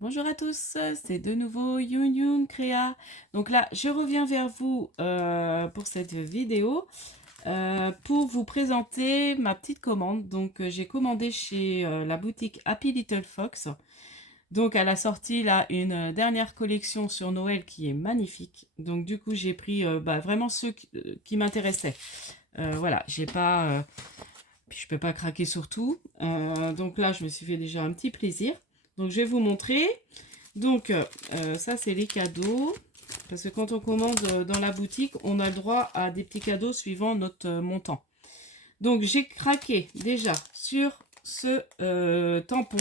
Bonjour à tous, c'est de nouveau Youn Youn Créa. Donc là, je reviens vers vous pour cette vidéo pour vous présenter ma petite commande. Donc j'ai commandé chez la boutique Happy Little Fox. Donc elle a sorti là une dernière collection sur Noël qui est magnifique. Donc du coup j'ai pris vraiment ceux qui m'intéressaient. Voilà, j'ai pas, puis je peux pas craquer sur tout. Donc là je me suis fait déjà un petit plaisir. Donc je vais vous montrer. Donc, ça, c'est les cadeaux. Parce que quand on commande dans la boutique, on a le droit à des petits cadeaux suivant notre montant. Donc, j'ai craqué déjà sur ce tampon.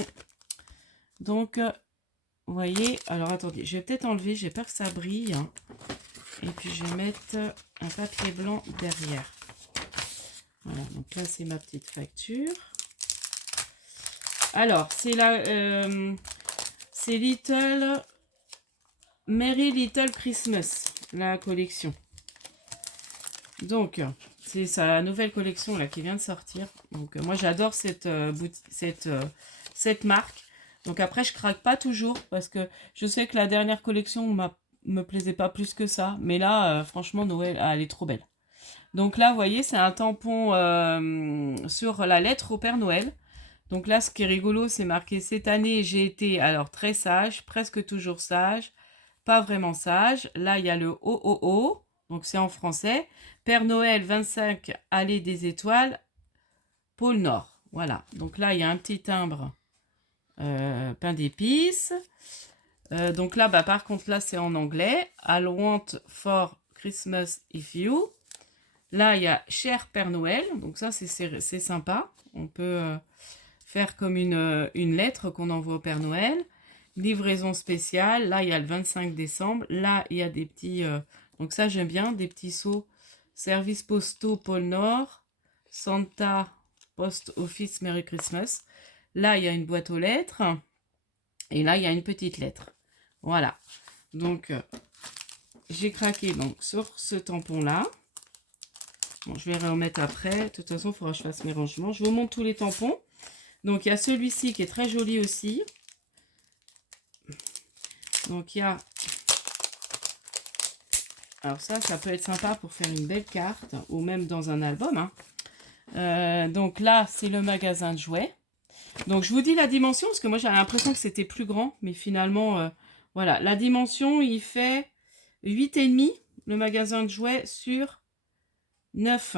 Donc, vous voyez, alors attendez, je vais peut-être enlever, j'ai peur que ça brille, hein. Et puis, je vais mettre un papier blanc derrière. Voilà, donc là, c'est ma petite facture. Alors, c'est Merry Little Christmas, la collection. Donc, c'est sa nouvelle collection là qui vient de sortir. Donc, moi j'adore cette marque. Donc après, je craque pas toujours parce que je sais que la dernière collection me plaisait pas plus que ça. Mais là, franchement, Noël, elle est trop belle. Donc là, vous voyez, c'est un tampon sur la lettre au Père Noël. Donc là, ce qui est rigolo, c'est marqué cette année, j'ai été alors très sage, presque toujours sage, pas vraiment sage. Là, il y a le OOO, donc c'est en français. Père Noël 25, Allée des Étoiles, pôle Nord. Voilà, donc là, il y a un petit timbre pain d'épices. Donc là, par contre, là, c'est en anglais. I want for Christmas if you. Là, il y a Cher Père Noël, donc ça, c'est sympa. On peut faire comme une lettre qu'on envoie au Père Noël. Livraison spéciale, là il y a le 25 décembre, là il y a des petits, donc ça j'aime bien, des petits seaux, service postaux pôle Nord, Santa Post Office Merry Christmas. Là il y a une boîte aux lettres, et là il y a une petite lettre. Voilà, donc j'ai craqué donc sur ce tampon là. Bon, je vais remettre après, de toute façon il faudra que je fasse mes rangements. Je vous montre tous les tampons. Donc il y a celui-ci qui est très joli aussi. Donc il y a... Alors ça peut être sympa pour faire une belle carte ou même dans un album, hein. Donc là, c'est le magasin de jouets. Donc je vous dis la dimension parce que moi j'avais l'impression que c'était plus grand. Mais finalement, voilà. La dimension, il fait 8,5 le magasin de jouets sur 9.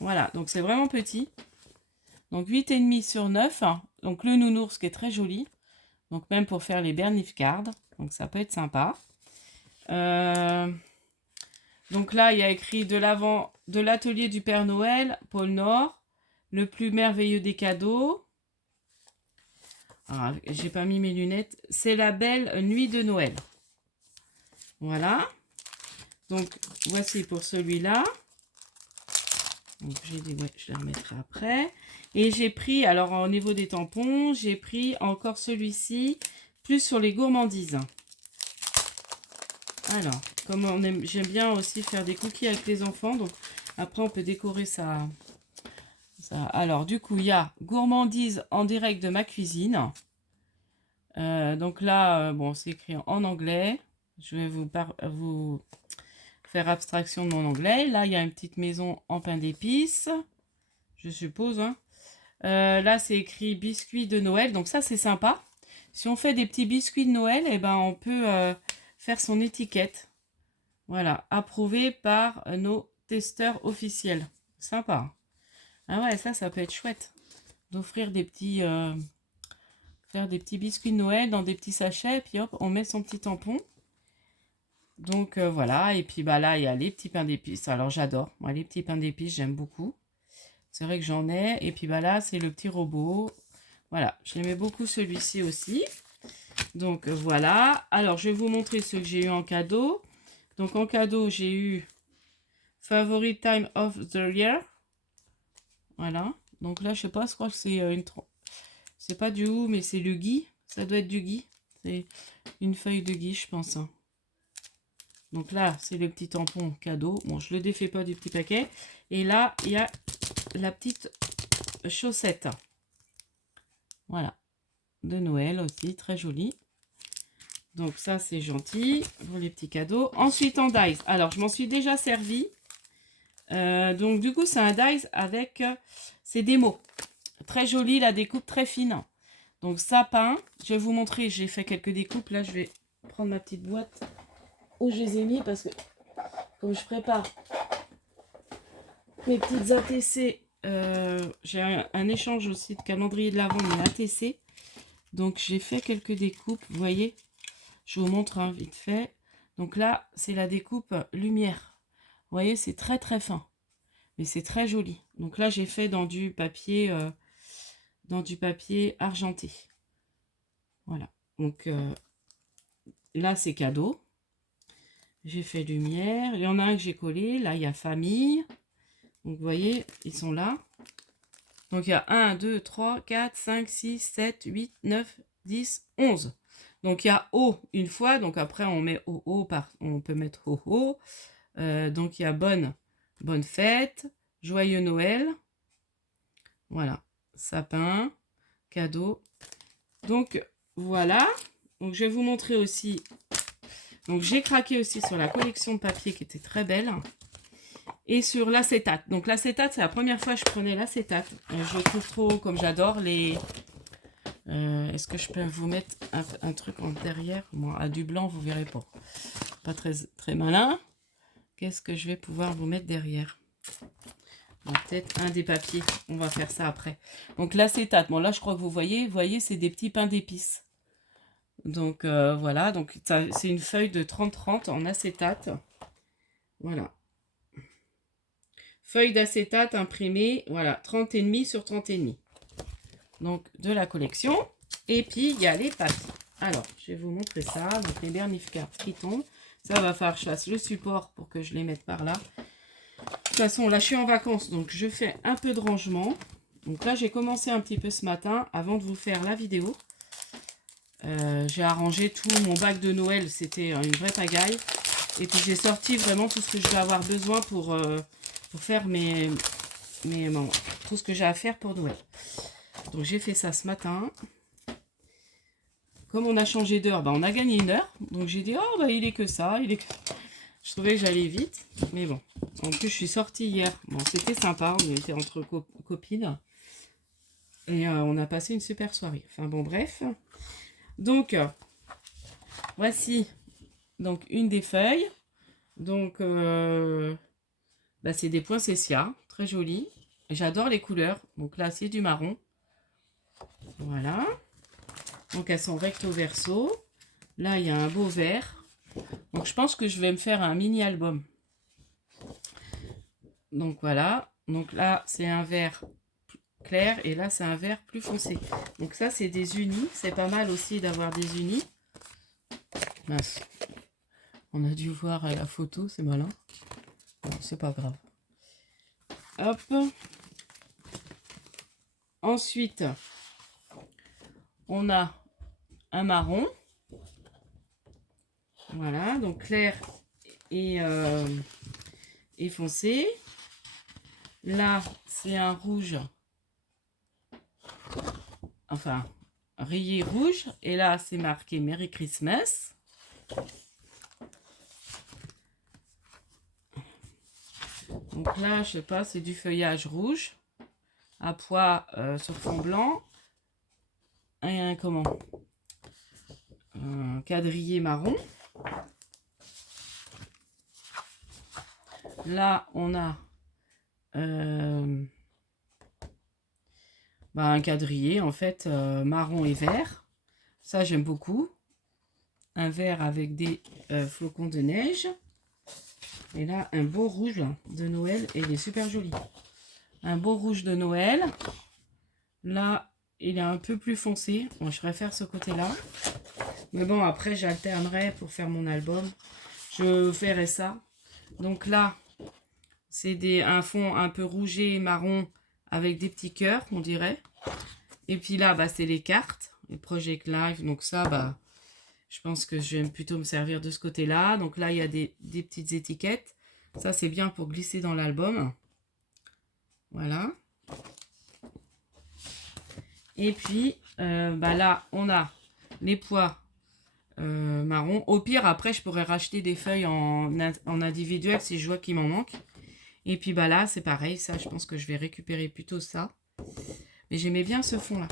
Voilà, donc c'est vraiment petit. Donc 8,5 sur 9. Donc le nounours qui est très joli. Donc même pour faire les Bernif cards. Donc ça peut être sympa. Donc là, il y a écrit de l'atelier du Père Noël, pôle Nord, le plus merveilleux des cadeaux. Ah, j'ai pas mis mes lunettes. C'est la belle nuit de Noël. Voilà. Donc voici pour celui-là. Donc j'ai dit ouais, je les remettrai après. Et j'ai pris, alors au niveau des tampons, j'ai pris encore celui-ci, plus sur les gourmandises. Alors, comme j'aime bien aussi faire des cookies avec les enfants, donc après on peut décorer ça. Alors, du coup, il y a gourmandise en direct de ma cuisine. Donc là, bon, c'est écrit en anglais. Je vais vous faire abstraction de mon anglais. Là, il y a une petite maison en pain d'épices, je suppose, hein. Là, c'est écrit biscuits de Noël. Donc ça, c'est sympa. Si on fait des petits biscuits de Noël, eh ben, on peut faire son étiquette. Voilà, approuvé par nos testeurs officiels. Sympa. Ah ouais, ça peut être chouette. D'offrir faire des petits biscuits de Noël dans des petits sachets. Et puis hop, on met son petit tampon. Donc voilà, et puis là, il y a les petits pains d'épices. Alors j'adore. Moi, les petits pains d'épices, j'aime beaucoup. C'est vrai que j'en ai. Et puis là, c'est le petit robot. Voilà, j'aimais beaucoup celui-ci aussi. Donc voilà. Alors, je vais vous montrer ce que j'ai eu en cadeau. Donc en cadeau, j'ai eu Favorite Time of the Year. Voilà. Donc là, je sais pas, je crois que c'est c'est pas du hou, mais c'est le gui. Ça doit être du gui. C'est une feuille de gui, je pense, hein. Donc là, c'est le petit tampon cadeau. Bon, je le défais pas du petit paquet. Et là, il y a la petite chaussette. Voilà. De Noël aussi, très jolie. Donc ça, c'est gentil pour les petits cadeaux. Ensuite, en dies. Alors, je m'en suis déjà servi. Donc, du coup, c'est un dies avec... c'est des mots. Très joli, la découpe très fine. Donc, sapin. Je vais vous montrer. J'ai fait quelques découpes. Là, je vais prendre ma petite boîte où je les ai mis parce que comme je prépare mes petites ATC, j'ai un échange aussi de calendrier de l'Avent, mais ATC. Donc, j'ai fait quelques découpes. Vous voyez, je vous montre hein, vite fait. Donc là, c'est la découpe lumière. Vous voyez, c'est très très fin. Mais c'est très joli. Donc là, j'ai fait dans du papier argenté. Voilà. Donc là, c'est cadeau. J'ai fait lumière. Il y en a un que j'ai collé. Là, il y a famille. Donc vous voyez, ils sont là. Donc il y a 1, 2, 3, 4, 5, 6, 7, 8, 9, 10, 11. Donc il y a O une fois. Donc après, on met O, on peut mettre O. Donc il y a bonne fête, joyeux Noël. Voilà, sapin, cadeau. Donc voilà. Donc je vais vous montrer aussi. Donc j'ai craqué aussi sur la collection de papier qui était très belle. Et sur l'acétate. Donc l'acétate, c'est la première fois que je prenais l'acétate. Je trouve trop, comme j'adore les... Est-ce que je peux vous mettre un truc en derrière? Bon, à du blanc, vous verrez pas. Pas très, très malin. Qu'est-ce que je vais pouvoir vous mettre derrière? Peut-être un des papiers. On va faire ça après. Donc l'acétate. Bon, là, je crois que vous voyez, c'est des petits pains d'épices. Donc voilà. Donc c'est une feuille de 30-30 en acétate. Voilà. Feuille d'acétate imprimée, voilà, 30,5 sur 30,5. Donc, de la collection. Et puis, il y a les papiers. Alors, je vais vous montrer ça. Donc, les Bernif Cards qui tombent. Ça va faire, je fasse le support pour que je les mette par là. De toute façon, là, je suis en vacances, donc je fais un peu de rangement. Donc là, j'ai commencé un petit peu ce matin, avant de vous faire la vidéo. J'ai arrangé tout mon bac de Noël. C'était une vraie pagaille. Et puis, j'ai sorti vraiment tout ce que je vais avoir besoin pour faire tout ce que j'ai à faire pour Noël. Donc j'ai fait ça ce matin. Comme on a changé d'heure, on a gagné une heure. Donc j'ai dit, oh il est que ça. Je trouvais que j'allais vite. Mais bon, en plus je suis sortie hier. Bon, c'était sympa, on était entre copines. Et on a passé une super soirée. Enfin bon, bref. Donc, voici donc une des feuilles. Donc, c'est des poinsettias, très jolis. J'adore les couleurs. Donc là, c'est du marron. Voilà. Donc elles sont recto verso. Là, il y a un beau vert. Donc je pense que je vais me faire un mini album. Donc voilà. Donc là, c'est un vert clair et là, c'est un vert plus foncé. Donc ça, c'est des unis. C'est pas mal aussi d'avoir des unis. Mince. On a dû voir la photo, c'est malin. Bon, c'est pas grave. Hop. Ensuite, on a un marron. Voilà, donc clair et foncé. Là, c'est un rouge. Enfin, rayé rouge. Et là, c'est marqué Merry Christmas. Donc là, je sais pas, c'est du feuillage rouge. À pois sur fond blanc. Un quadrillé marron. Là, on a un quadrillé, en fait, marron et vert. Ça, j'aime beaucoup. Un vert avec des flocons de neige. Et là, un beau rouge de Noël. Et il est super joli. Un beau rouge de Noël. Là, il est un peu plus foncé. Bon, je préfère ce côté-là. Mais bon, après, j'alternerai pour faire mon album. Je ferai ça. Donc là, c'est un fond un peu rougé et marron avec des petits cœurs, on dirait. Et puis là, c'est les cartes, les Project Live. Donc ça, je pense que je vais plutôt me servir de ce côté-là. Donc là, il y a des petites étiquettes. Ça, c'est bien pour glisser dans l'album. Voilà. Et puis, là, on a les pois marron. Au pire, après, je pourrais racheter des feuilles en individuel si je vois qu'il m'en manque. Et puis bah là, c'est pareil. Ça, je pense que je vais récupérer plutôt ça. Mais j'aimais bien ce fond-là.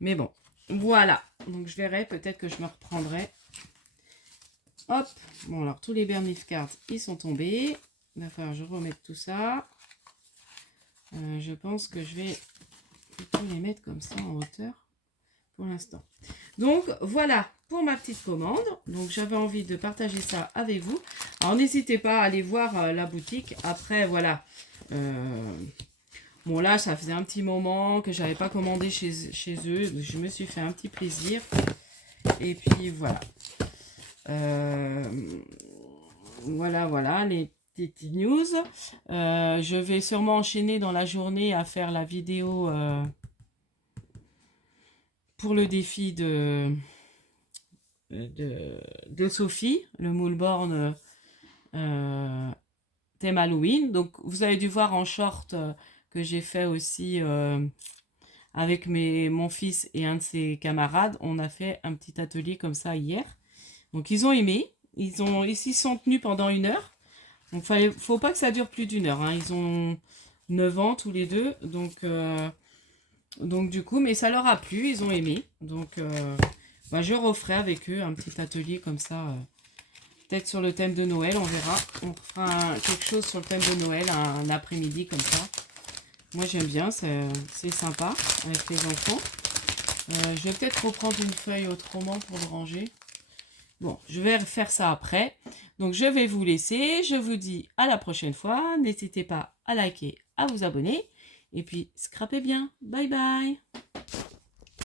Mais bon, voilà. Donc, je verrai. Peut-être que je me reprendrai. Hop. Bon, alors, tous les Bernif Cards, ils sont tombés. Il va falloir que je remette tout ça. Je pense que je vais plutôt les mettre comme ça en hauteur pour l'instant. Donc, voilà pour ma petite commande. Donc, j'avais envie de partager ça avec vous. Alors, n'hésitez pas à aller voir la boutique. Après, voilà. Bon, là, ça faisait un petit moment que j'avais pas commandé chez eux. Donc je me suis fait un petit plaisir. Et puis, voilà. Voilà, les petites news. Je vais sûrement enchaîner dans la journée à faire la vidéo pour le défi de Sophie, le moule-borne thème Halloween. Donc, vous avez dû voir en short que j'ai fait aussi avec mon fils et un de ses camarades. On a fait un petit atelier comme ça hier. Donc, ils ont aimé. Ils s'y sont tenus pendant 1 heure. Donc, faut pas que ça dure plus d'1 heure. Hein. Ils ont 9 ans tous les deux. Donc, du coup, mais ça leur a plu. Ils ont aimé. Donc, je referai avec eux un petit atelier comme ça. Peut-être sur le thème de Noël, on verra. On fera quelque chose sur le thème de Noël, un après-midi comme ça. Moi, j'aime bien, c'est sympa avec les enfants. Je vais peut-être reprendre une feuille autrement pour le ranger. Bon, je vais faire ça après. Donc, je vais vous laisser. Je vous dis à la prochaine fois. N'hésitez pas à liker, à vous abonner. Et puis, scrapez bien. Bye bye.